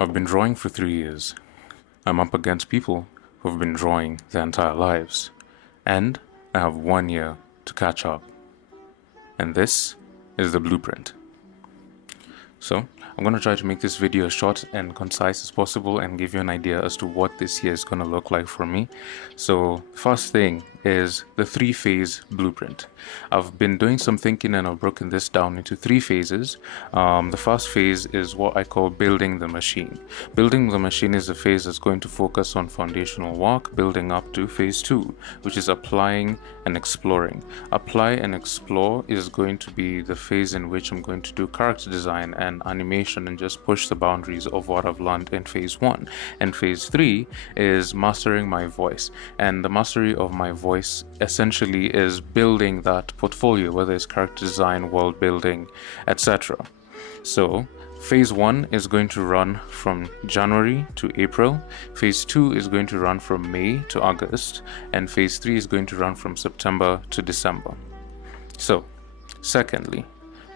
I've been drawing for 3 years. I'm up against people who've been drawing their entire lives. And I have 1 year to catch up. And this is the blueprint. So, I'm going to try to make this video as short and concise as possible and give you an idea as to what this year is going to look like for me. So, first thing is the 3-phase blueprint. I've been doing some thinking and I've broken this down into 3 phases. The first phase is what I call building the machine. Building the machine is a phase that's going to focus on foundational work, building up to phase 2, which is applying and exploring. Apply and explore is going to be the phase in which I'm going to do character design and animation and just push the boundaries of what I've learned in phase 1. And phase 3 is mastering my voice. And the mastery of my voice essentially is building that portfolio, whether it's character design, world building, etc. So phase 1 is going to run from January to April, phase 2 is going to run from May to August, and phase 3 is going to run from September to December. So, secondly,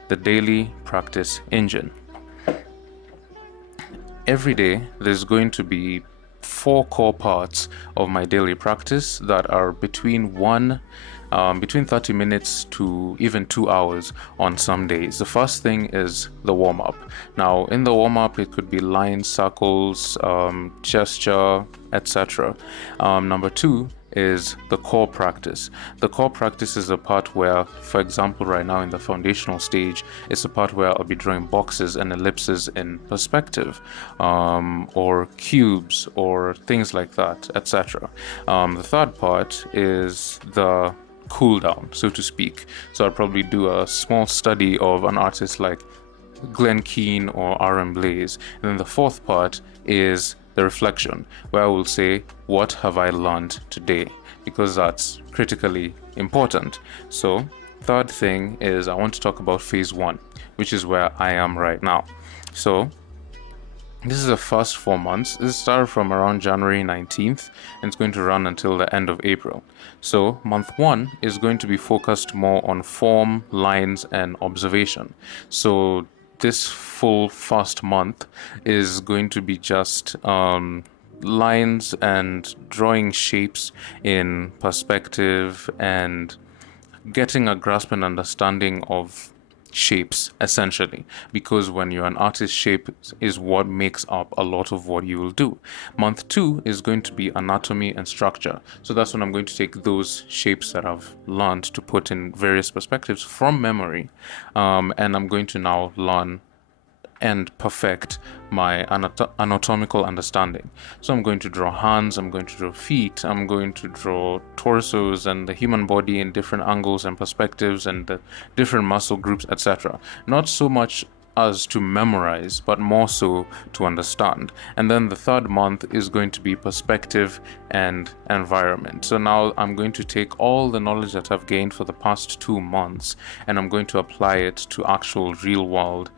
the daily practice engine. Every day there's going to be 4 core parts of my daily practice that are between 30 minutes to even 2 hours on some days. The first thing is the warm-up. Now, in the warm-up, it could be lines, circles, gesture, etc. Number 2 is the core practice. The core practice is a part where, for example, right now in the foundational stage, it's a part where I'll be drawing boxes and ellipses in perspective, or cubes, or things like that, etc. The third part is the cool down, so to speak. So I'll probably do a small study of an artist like Glenn Keane or R.M. Blaze. And then the fourth part is the reflection, where I will say, what have I learned today? Because that's critically important. So, third thing is I want to talk about phase 1, which is where I am right now. So, this is the first 4 months. This started from around January 19th and it's going to run until the end of April. So month 1 is going to be focused more on form, lines, and observation. So this full first month is going to be just lines and drawing shapes in perspective and getting a grasp and understanding of shapes, essentially, because when you're an artist, shape is what makes up a lot of what you will do. Month 2 is going to be anatomy and structure. So that's when I'm going to take those shapes that I've learned to put in various perspectives from memory, and I'm going to now learn and perfect my anatomical understanding. So I'm going to draw hands, I'm going to draw feet, I'm going to draw torsos and the human body in different angles and perspectives and the different muscle groups, etc. Not so much as to memorize, but more so to understand. And then the third month is going to be perspective and environment. So now I'm going to take all the knowledge that I've gained for the past 2 months and I'm going to apply it to actual real world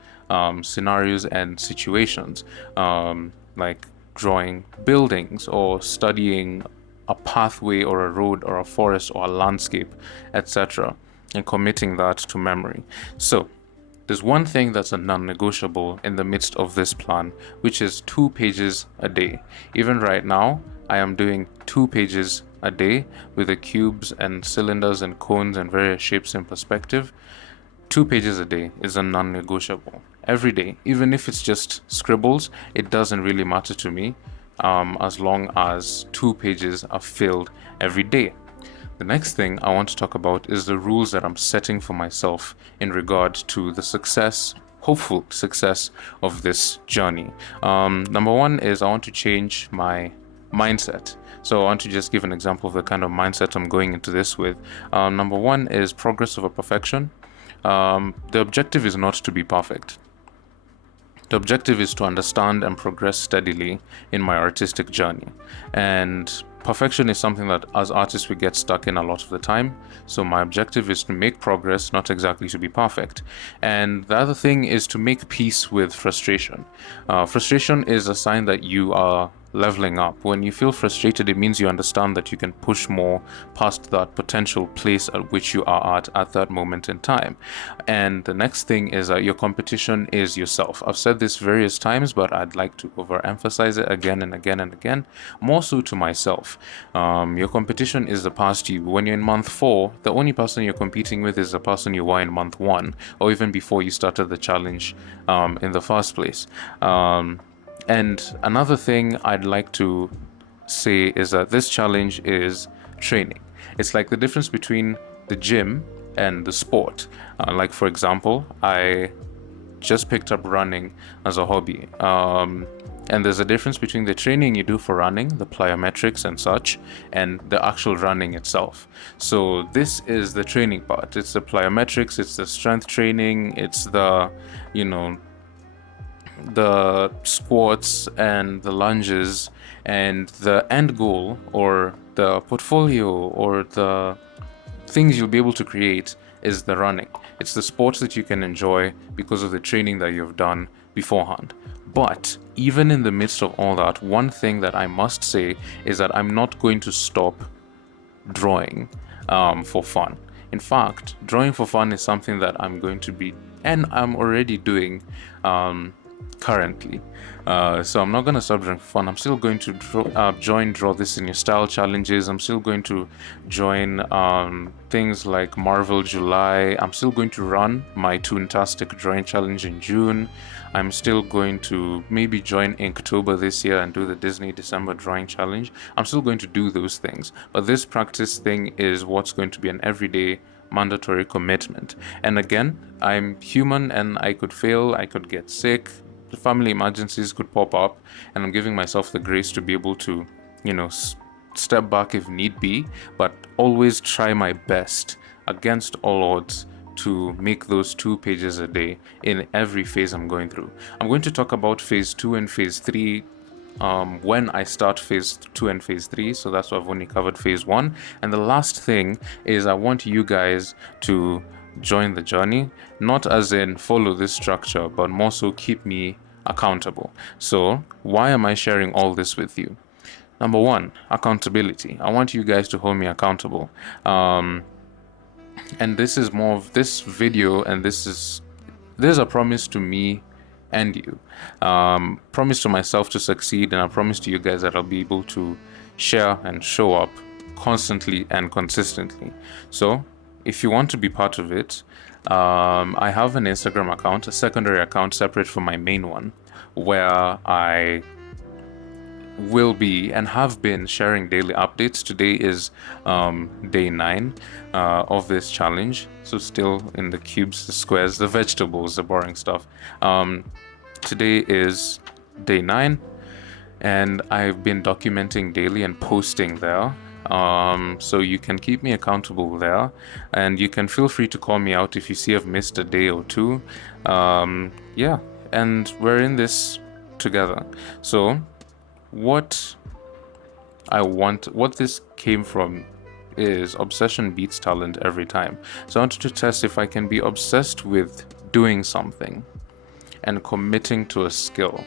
scenarios and situations, like drawing buildings or studying a pathway or a road or a forest or a landscape, etc., and committing that to memory. So there's one thing that's a non-negotiable in the midst of this plan, which is 2 pages a day. Even right now, I am doing 2 pages a day with the cubes and cylinders and cones and various shapes in perspective. 2 pages a day is a non-negotiable. Every day, even if it's just scribbles, it doesn't really matter to me, as long as 2 pages are filled every day. The next thing I want to talk about is the rules that I'm setting for myself in regard to the hopeful success of this journey. Number 1 is I want to change my mindset. So I want to just give an example of the kind of mindset I'm going into this with. Number 1 is progress over perfection. The objective is not to be perfect. The objective is to understand and progress steadily in my artistic journey. And perfection is something that as artists we get stuck in a lot of the time. So my objective is to make progress, not exactly to be perfect. And the other thing is to make peace with frustration. Frustration is a sign that you are leveling up. When you feel frustrated, it means you understand that you can push more past that potential place at which you are at that moment in time. And the next thing is that your competition is yourself. I've said this various times, but I'd like to overemphasize it again and again and again, more so to myself. Your competition is the past you. When you're in month 4, the only person you're competing with is the person you were in month 1, or even before you started the challenge in the first place. And another thing I'd like to say is that this challenge is training. It's like the difference between the gym and the sport. Like, for example, I just picked up running as a hobby. And there's a difference between the training you do for running, the plyometrics and such, and the actual running itself. So this is the training part. It's the plyometrics, it's the strength training, it's the, the squats and the lunges, and the end goal or the portfolio or the things you'll be able to create is the running. It's the sports that you can enjoy because of the training that you've done beforehand. But even in the midst of all that, one thing that I must say is that I'm not going to stop drawing for fun. In fact, drawing for fun is something that I'm going to be, and I'm already doing currently. So I'm not going to stop drawing for fun. I'm still going to join Draw This in Your Style challenges. I'm still going to join things like Marvel July. I'm still going to run my Toontastic drawing challenge in June. I'm still going to maybe join Inktober this year and do the Disney December drawing challenge. I'm still going to do those things. But this practice thing is what's going to be an everyday mandatory commitment. And again, I'm human and I could fail, I could get sick, family emergencies could pop up, and I'm giving myself the grace to be able to, step back if need be, but always try my best against all odds to make those 2 pages a day in every phase I'm going through. I'm going to talk about phase 2 and phase 3 when I start phase 2 and phase 3, so that's why I've only covered phase 1. And the last thing is I want you guys to join the journey, not as in follow this structure, but more so keep me accountable. So why am I sharing all this with you? Number 1, accountability. I want you guys to hold me accountable. And this is more of this video, and there's a promise to me and you. Promise to myself to succeed, and I promise to you guys that I'll be able to share and show up constantly and consistently. So if you want to be part of it, I have an Instagram account, a secondary account separate from my main one, where I will be and have been sharing daily updates. Today is day 9 of this challenge, so still in the cubes, the squares, the vegetables, the boring stuff. Today is day 9, and I've been documenting daily and posting there. So you can keep me accountable there, and you can feel free to call me out if you see I've missed a day or 2. Yeah, and we're in this together. So what this came from is obsession beats talent every time. So I wanted to test if I can be obsessed with doing something and committing to a skill.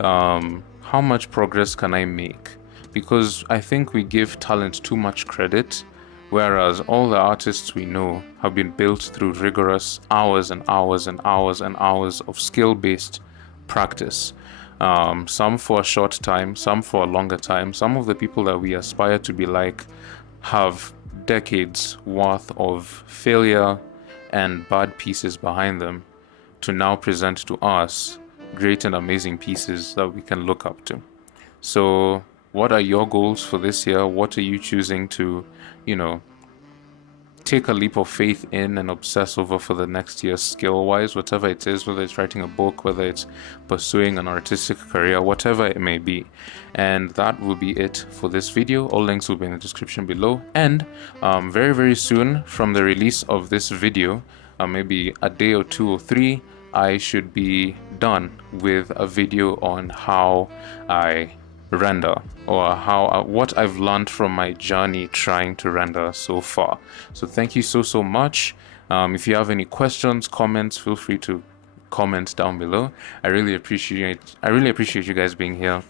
How much progress can I make? Because I think we give talent too much credit, whereas all the artists we know have been built through rigorous hours and hours and hours and hours of skill-based practice. Some for a short time, some for a longer time. Some of the people that we aspire to be like have decades worth of failure and bad pieces behind them to now present to us great and amazing pieces that we can look up to. So what are your goals for this year? What are you choosing to, take a leap of faith in and obsess over for the next year skill-wise, whatever it is, whether it's writing a book, whether it's pursuing an artistic career, whatever it may be. And that will be it for this video. All links will be in the description below. And very, very soon from the release of this video, maybe a day or 2 or 3, I should be done with a video on how I render, or what I've learned from my journey trying to render so far. So thank you so much. If you have any questions, comments, feel free to comment down below. I really appreciate you guys being here.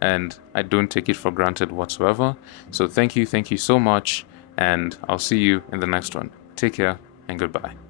and I don't take it for granted whatsoever. So thank you so much, and I'll see you in the next one. Take care and goodbye.